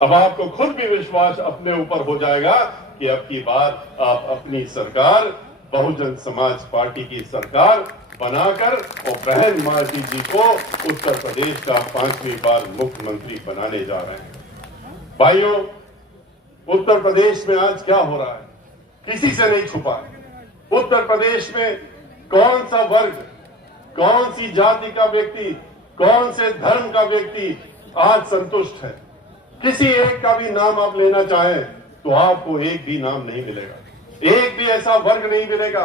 अब आपको खुद भी विश्वास अपने ऊपर हो जाएगा कि अब की बार आप अपनी सरकार बहुजन समाज पार्टी की सरकार बनाकर और बहन मायावती जी को उत्तर प्रदेश का 5वीं बार मुख्यमंत्री बनाने जा रहे हैं। भाइयों, उत्तर प्रदेश में आज क्या हो रहा है किसी से नहीं छुपा है। उत्तर प्रदेश में कौन सा वर्ग, कौन सी जाति का व्यक्ति, कौन से धर्म का व्यक्ति आज संतुष्ट है। किसी एक का भी नाम आप लेना चाहें तो आपको एक भी नाम नहीं मिलेगा, एक भी ऐसा वर्ग नहीं मिलेगा,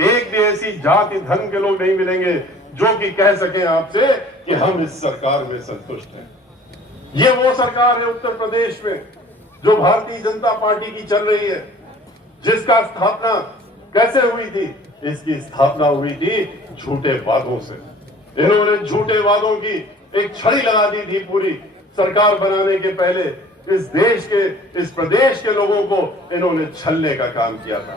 एक भी ऐसी जाति धर्म के लोग नहीं मिलेंगे जो कि कह सके आपसे कि हम इस सरकार में संतुष्ट हैं। ये वो सरकार है उत्तर प्रदेश में जो भारतीय जनता पार्टी की चल रही है, जिसका स्थापना कैसे हुई थी? इसकी स्थापना हुई थी झूठे वादों से। इन्होंने झूठे वादों की एक छड़ी लगा दी थी पूरी सरकार बनाने के पहले। इस देश के, इस प्रदेश के लोगों को इन्होंने छलने का काम किया था।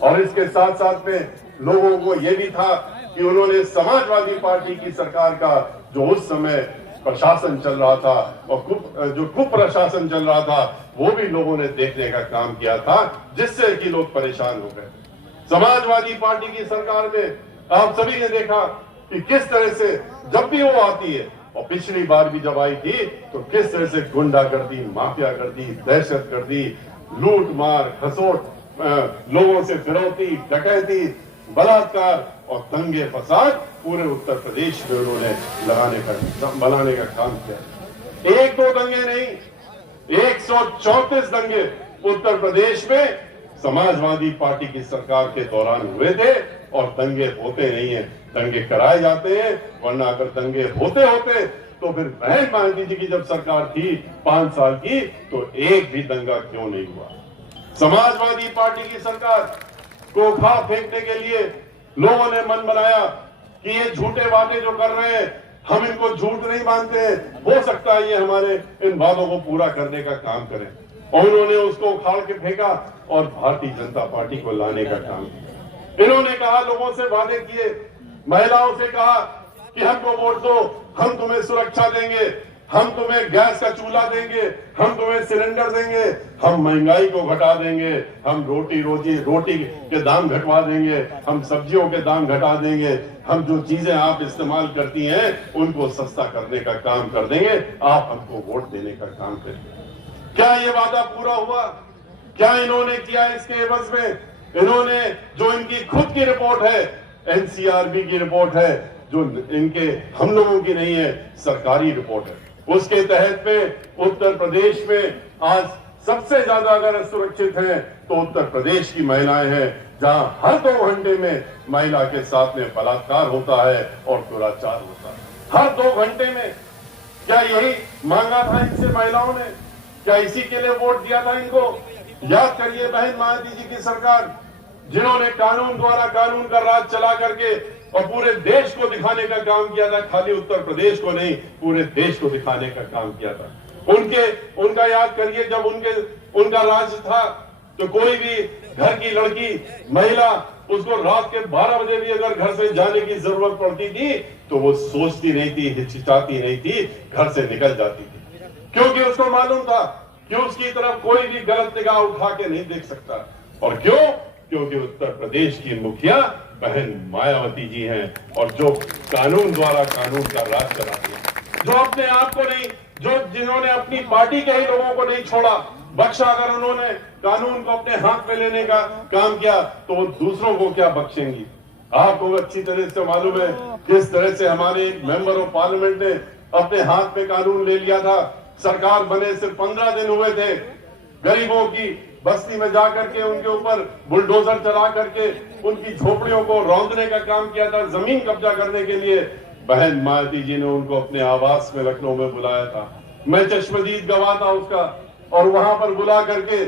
और इसके साथ साथ में लोगों को यह भी था कि उन्होंने समाजवादी पार्टी की सरकार का जो उस समय प्रशासन चल रहा था और जो कुप्रशासन चल रहा था वो भी लोगों ने देखने का काम किया था, जिससे कि लोग परेशान हो गए। समाजवादी पार्टी की सरकार में आप सभी ने देखा कि किस तरह से जब भी वो आती है, और पिछली बार भी जब आई थी तो किस तरह से गुंडागर्दी, माफियागर्दी, दहशतगर्दी, लूट मार, खसोट, लोगों से फिरौती, डकैती, बलात्कार और दंगे फसाद पूरे उत्तर प्रदेश में उन्होंने बनाने का काम किया। एक दो दंगे नहीं, 134 दंगे उत्तर प्रदेश में समाजवादी पार्टी की सरकार के दौरान हुए थे। और दंगे होते नहीं है, दंगे कराए जाते हैं, वरना अगर दंगे होते होते तो फिर बहन मायावती जी की जब सरकार थी 5 साल की तो एक भी दंगा क्यों नहीं हुआ। समाजवादी पार्टी की सरकार को खा फेंकने के लिए लोगों ने मन बनाया कि ये झूठे वादे जो कर रहे हैं हम इनको झूठ नहीं मानते हैं, हो सकता है ये हमारे इन वादों को पूरा करने का काम करें। और उन्होंने उसको उखाड़ के फेंका और भारतीय जनता पार्टी को लाने का काम किया। इन्होंने कहा, लोगों से वादे किए, महिलाओं से कहा कि हमको वोट दो, हम तुम्हें सुरक्षा देंगे, हम तुम्हें गैस का चूल्हा देंगे, हम तुम्हें सिलेंडर देंगे, हम महंगाई को घटा देंगे, हम रोटी के दाम घटवा देंगे, हम सब्जियों के दाम घटा देंगे, हम जो चीजें आप इस्तेमाल करती हैं उनको सस्ता करने का काम कर देंगे, आप हमको वोट देने का काम करेंगे। क्या ये वादा पूरा हुआ? क्या इन्होंने किया इसके एवज में? इन्होंने जो इनकी खुद की रिपोर्ट है, एनसीआरबी की रिपोर्ट है, जो इनके हम लोगों की नहीं है, सरकारी रिपोर्ट है, उसके तहत में उत्तर प्रदेश में आज सबसे ज्यादा अगर सुरक्षित है तो उत्तर प्रदेश की महिलाएं हैं, जहां हर 2 घंटे में महिला के साथ में बलात्कार होता है और दुराचार होता है। हर 2 घंटे में। क्या यही मांगा था इनसे महिलाओं ने? क्या इसी के लिए वोट दिया था इनको? याद करिए बहन मायावती जी की सरकार, जिन्होंने कानून द्वारा कानून का राज चला करके और पूरे देश को दिखाने का काम किया था, खाली उत्तर प्रदेश को नहीं पूरे देश को दिखाने का काम किया था। उनका याद करिए, जब उनका राज था तो कोई भी घर की लड़की, महिला, उसको रात के 12 बजे भी अगर घर से जाने की जरूरत पड़ती थी तो वो सोचती नहीं थी, हिचकिचाती नहीं थी, घर से निकल जाती थी, क्योंकि उसको मालूम था कि उसकी तरफ कोई भी गलत निगाह उठा के नहीं देख सकता। और क्यों? क्योंकि उत्तर प्रदेश की मुखिया बहन मायावती जी हैं, और जो कानून द्वारा कानून का राज चलाती है, जो अपने आप को नहीं, जिन्होंने अपनी पार्टी के ही लोगों को नहीं छोड़ा, बख्शा। अगर उन्होंने कानून को अपने हाथ में लेने का काम किया तो वो दूसरों को क्या बख्शेंगी? आपको अच्छी तरह से मालूम है किस तरह से हमारे मेंबर ऑफ पार्लियामेंट ने अपने हाथ में कानून ले लिया था। सरकार बने सिर्फ 15 दिन हुए थे, गरीबों की बस्ती में जाकर के उनके ऊपर बुलडोजर चला करके उनकी झोपड़ियों को रौंदने का काम किया था, जमीन कब्जा करने के लिए। बहन मायावती जी ने उनको अपने आवास में लखनऊ में बुलाया था। मैं चश्मदीद गवाह था उसका, और वहां पर बुला करके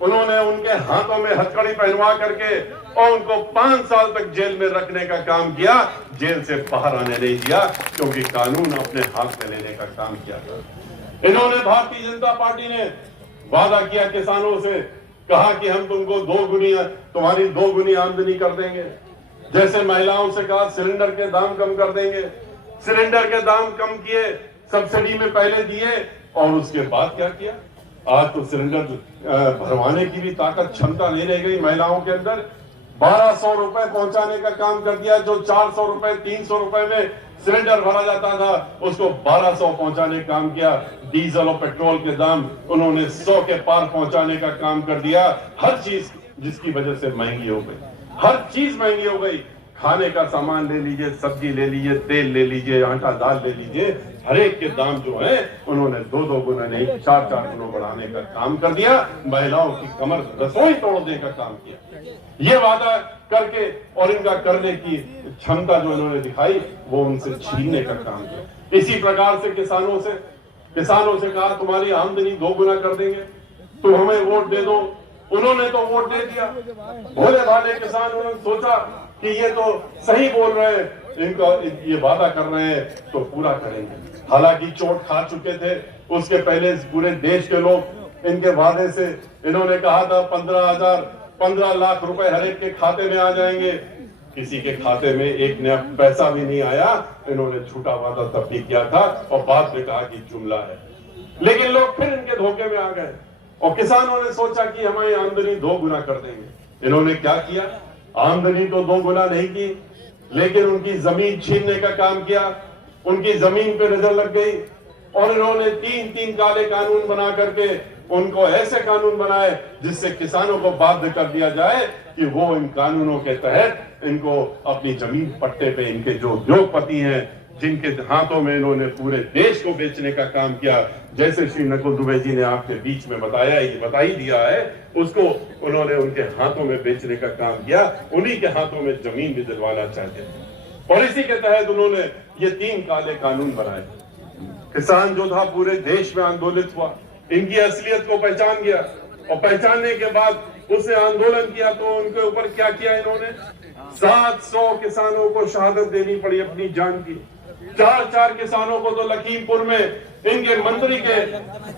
उन्होंने उनके हाथों में हथकड़ी पहनवा करके और उनको 5 साल तक जेल में रखने का काम किया, जेल से बाहर आने नहीं दिया, क्योंकि कानून अपने हाथ में लेने का काम किया था। इन्होंने, भारतीय जनता पार्टी ने वादा किया किसानों से, कहा कि हम तुमको तुम्हारी 2 गुनी आमदनी कर देंगे। जैसे महिलाओं से कहा सिलेंडर के दाम कम कर देंगे, सिलेंडर के दाम कम किए, सब्सिडी में पहले दिए, और उसके बाद क्या किया? आज तो सिलेंडर भरवाने की भी ताकत क्षमता नहीं रह गई महिलाओं के अंदर। 1200 रुपए पहुंचाने का काम कर दिया। जो 400 रुपए 300 रुपए में सिलेंडर भरा जाता था उसको 1200 पहुंचाने का काम किया। डीजल और पेट्रोल के दाम उन्होंने 100 के पार पहुंचाने का काम कर दिया। हर चीज जिसकी वजह से महंगी हो गई, हर चीज महंगी हो गई। खाने का सामान ले लीजिए, सब्जी ले लीजिए, तेल ले लीजिए, आटा दाल ले लीजिए, हर एक के दाम जो है उन्होंने 2-2 गुना नहीं 4-4 गुना बढ़ाने का काम कर दिया। महिलाओं की कमर रसोई तोड़ने का काम किया। ये वादा करके और इनका करने की क्षमता जो इन्होंने दिखाई वो उनसे छीनने का काम किया। इसी प्रकार से किसानों से कहा तुम्हारी आमदनी 2 गुना कर देंगे, तुम हमें वोट दे दो। उन्होंने तो वोट दे दिया। भोले भाले किसान उन्होंने सोचा कि ये तो सही बोल रहे हैं, इनका ये वादा कर रहे हैं तो पूरा करेंगे। हालांकि चोट खा चुके थे उसके पहले पूरे देश के लोग इनके वादे से। इन्होंने कहा था 15 लाख रुपए हर एक के खाते में आ जाएंगे। किसी के खाते में एक नया पैसा भी नहीं आया। इन्होंने झूठा वादा तब भी किया था और बाद में कहा कि जुमला है। लेकिन लोग फिर इनके धोखे में आ गए और किसानों ने सोचा कि हमारी आमदनी 2 गुना कर देंगे। इन्होंने क्या किया? आमदनी तो 2 गुना नहीं की, लेकिन उनकी जमीन छीनने का काम किया। उनकी जमीन पे नजर लग गई और इन्होंने 3 काले कानून बना करके उनको ऐसे कानून बनाए जिससे किसानों को बाध्य कर दिया जाए कि वो इन कानूनों के तहत इनको अपनी जमीन पट्टे पे, इनके जो उद्योगपति हैं जिनके हाथों में इन्होंने पूरे देश को बेचने का काम किया, जैसे श्री नकुल दुबे जी ने आपके बीच में बताया, ये बता ही दिया है, उसको उन्होंने उनके हाथों में बेचने का काम किया। उन्हीं के हाथों में जमीन भी दिलवाना चाहते थे और इसी के तहत उन्होंने ये 3 काले कानून बनाए। किसान जो था पूरे देश में आंदोलित हुआ, इनकी असलियत को पहचान गया और पहचानने के बाद उसने आंदोलन किया। तो उनके ऊपर क्या किया इन्होंने? 700 किसानों को शहादत देनी पड़ी अपनी जान की। 4 किसानों को तो लखीमपुर में इनके मंत्री के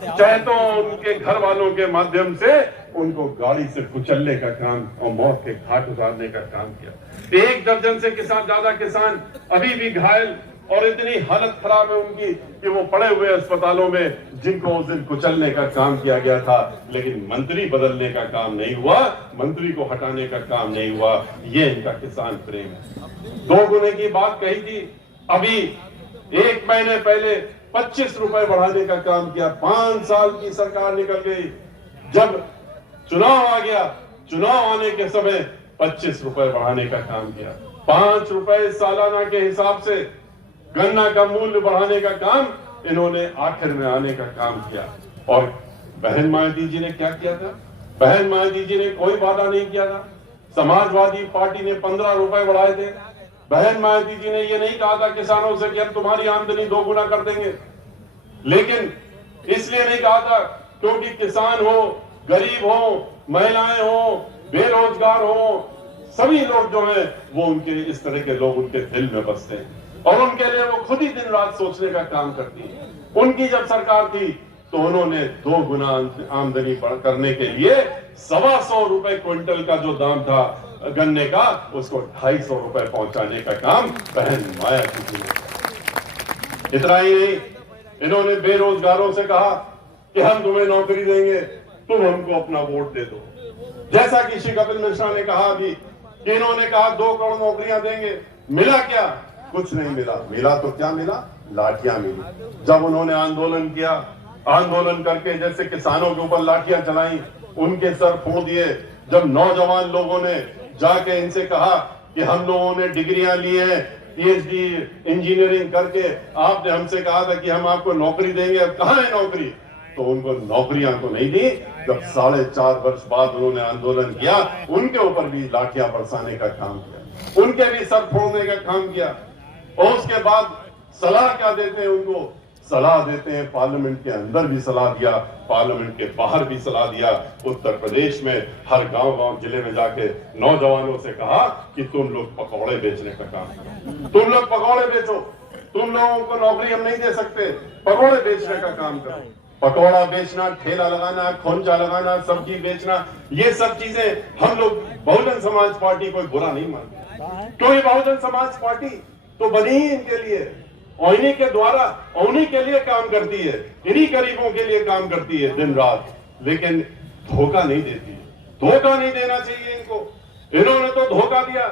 चहेतों, उनके घर वालों के माध्यम से उनको गाड़ी से कुचलने का काम और मौत के घाट उतारने का काम किया। 1 दर्जन से ज्यादा किसान अभी भी घायल और इतनी हालत खराब है उनकी कि वो पड़े हुए अस्पतालों में, जिनको उस दिन कुचलने का काम किया गया था। लेकिन मंत्री बदलने का काम नहीं हुआ, मंत्री को हटाने का काम नहीं हुआ। ये इनका किसान प्रेम है। 2 गुने की बात कही थी, अभी 1 महीने पहले 25 रुपए बढ़ाने का काम किया। 5 साल की सरकार निकल गई। जब चुनाव आ गया, चुनाव आने के समय 25 रुपए बढ़ाने का काम किया। 5 रुपए सालाना के हिसाब से गन्ना का मूल्य बढ़ाने का काम इन्होंने आखिर में आने का काम किया। और बहन मायावती जी ने क्या किया था? बहन मायावती जी ने कोई वादा नहीं किया था। समाजवादी पार्टी ने 15 रुपए बढ़ाए थे। बहन मायावती जी ने ये नहीं कहा था किसानों से कि हम तुम्हारी आमदनी 2 गुना कर देंगे। लेकिन इसलिए नहीं कहा था क्योंकि किसान हो, गरीब हो, महिलाएं हो, बेरोजगार हो, सभी लोग जो हैं वो उनके इस तरह के लोग उनके दिल में बसते हैं और उनके लिए वो खुद ही दिन रात सोचने का काम करती है। उनकी जब सरकार थी तो उन्होंने 2 गुना आमदनी करने के लिए 125 रुपए क्विंटल का जो दाम था गन्ने का, उसको 250 रुपए पहुंचाने का काम बहन मायावती जी ने। इतना ही नहीं, इन्होंने बेरोजगारों से कहा कि हम तुम्हें नौकरी देंगे, तुम हमको अपना वोट दे दो। जैसा कि श्री कपिल मिश्रा ने कहा अभी कि इन्होंने कहा 2 करोड़ नौकरियां देंगे। मिला क्या? कुछ नहीं मिला। मिला तो क्या मिला? लाठियां मिली। जब उन्होंने आंदोलन किया, आंदोलन करके जैसे किसानों के ऊपर लाठियां चलाई, उनके सर फोड़ दिए। जब नौजवान लोगों ने जाके इनसे कहा कि हम लोगों ने डिग्रियां ली हैं, पीएचडी इंजीनियरिंग करके, आपने हमसे कहा था कि हम आपको नौकरी देंगे, अब कहां है नौकरी? तो उनको नौकरियां तो नहीं दी। जब 4.5 वर्ष बाद उन्होंने आंदोलन किया, उनके ऊपर भी लाठियां बरसाने का काम किया, उनके भी सर फोड़ने का काम किया। और उसके बाद सलाह क्या देते हैं उनको? सलाह देते हैं, पार्लियामेंट के अंदर भी सलाह दिया, पार्लियामेंट के बाहर भी सलाह दिया। उत्तर प्रदेश में हर गांव जिले में जाके नौजवानों से कहा कि तुम लोग पकौड़े बेचने का काम करो, तुम लोग पकौड़े बेचो, तुम लोगों को नौकरी हम नहीं दे सकते, पकौड़े बेचने का काम करो। पकौड़ा बेचना, ठेला लगाना, खोंचा लगाना, सब्जी बेचना, ये सब चीजें हम लोग बहुजन समाज पार्टी कोई बुरा नहीं मानते, क्योंकि बहुजन समाज पार्टी तो बनी ही इनके लिए और इन्हीं के द्वारा, उन्हीं के लिए काम करती है, इन्हीं गरीबों के लिए काम करती है दिन रात। लेकिन धोखा नहीं देती। धोखा नहीं देना चाहिए इनको। इन्होंने तो धोखा दिया।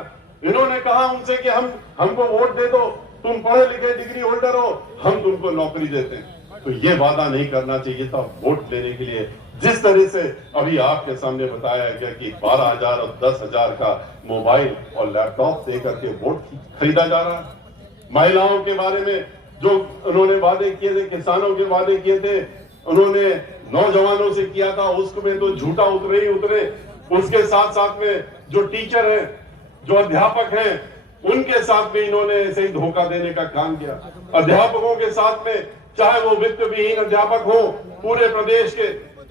इन्होंने कहा उनसे कि हमको वोट दे दो, तुम पढ़े लिखे डिग्री होल्डर हो, हम तुमको नौकरी देते हैं। तो ये वादा नहीं करना चाहिए था वोट लेने के लिए। जिस तरह से अभी आपके सामने बताया गया कि 12,000 और 10,000 का मोबाइल और लैपटॉप दे करके वोट खरीदा जा रहा है। महिलाओं के बारे में जो उन्होंने वादे किए थे, किसानों के वादे किए थे, उन्होंने नौजवानों से किया था, उसमें तो झूठा उतरे। उसके साथ साथ में जो टीचर हैं, जो अध्यापक हैं, उनके साथ भी इन्होंने ऐसे ही धोखा देने का काम किया। अध्यापकों के साथ में, चाहे वो वित्त विहीन अध्यापक हो, पूरे प्रदेश के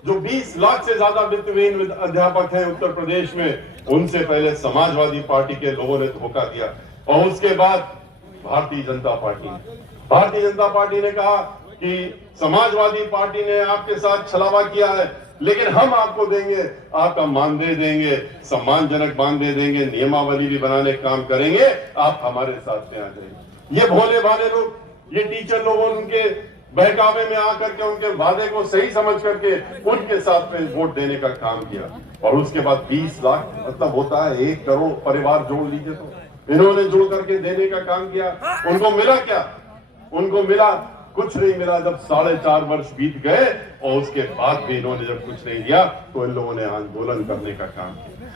जो 20 लाख से ज्यादा वित्त विहीन अध्यापक हैं उत्तर प्रदेश में, उनसे पहले समाजवादी पार्टी के लोगों ने धोखा दिया। और उसके बाद भारतीय जनता पार्टी ने कहा कि समाजवादी पार्टी ने आपके साथ छलावा किया है, लेकिन हम आपको देंगे, आपका मानदेय देंगे, सम्मानजनक मानदेय देंगे, नियमावली भी बनाने का काम करेंगे, आप हमारे साथ में आ जाएंगे। ये भोले भाले लोग, ये टीचर लोगों ने उनके बहकावे में आकर के उनके वादे को सही समझ करके उनके साथ में वोट देने का काम किया। और उसके बाद 20 लाख मतलब होता है 1 करोड़ परिवार जोड़ लीजिए, तो इन्होंने जोड़ करके देने का काम किया। उनको मिला क्या? उनको मिला कुछ नहीं मिला। जब 4.5 वर्ष बीत गए और उसके बाद भी इन्होंने जब कुछ नहीं दिया, तो इन लोगों ने आंदोलन करने का काम किया।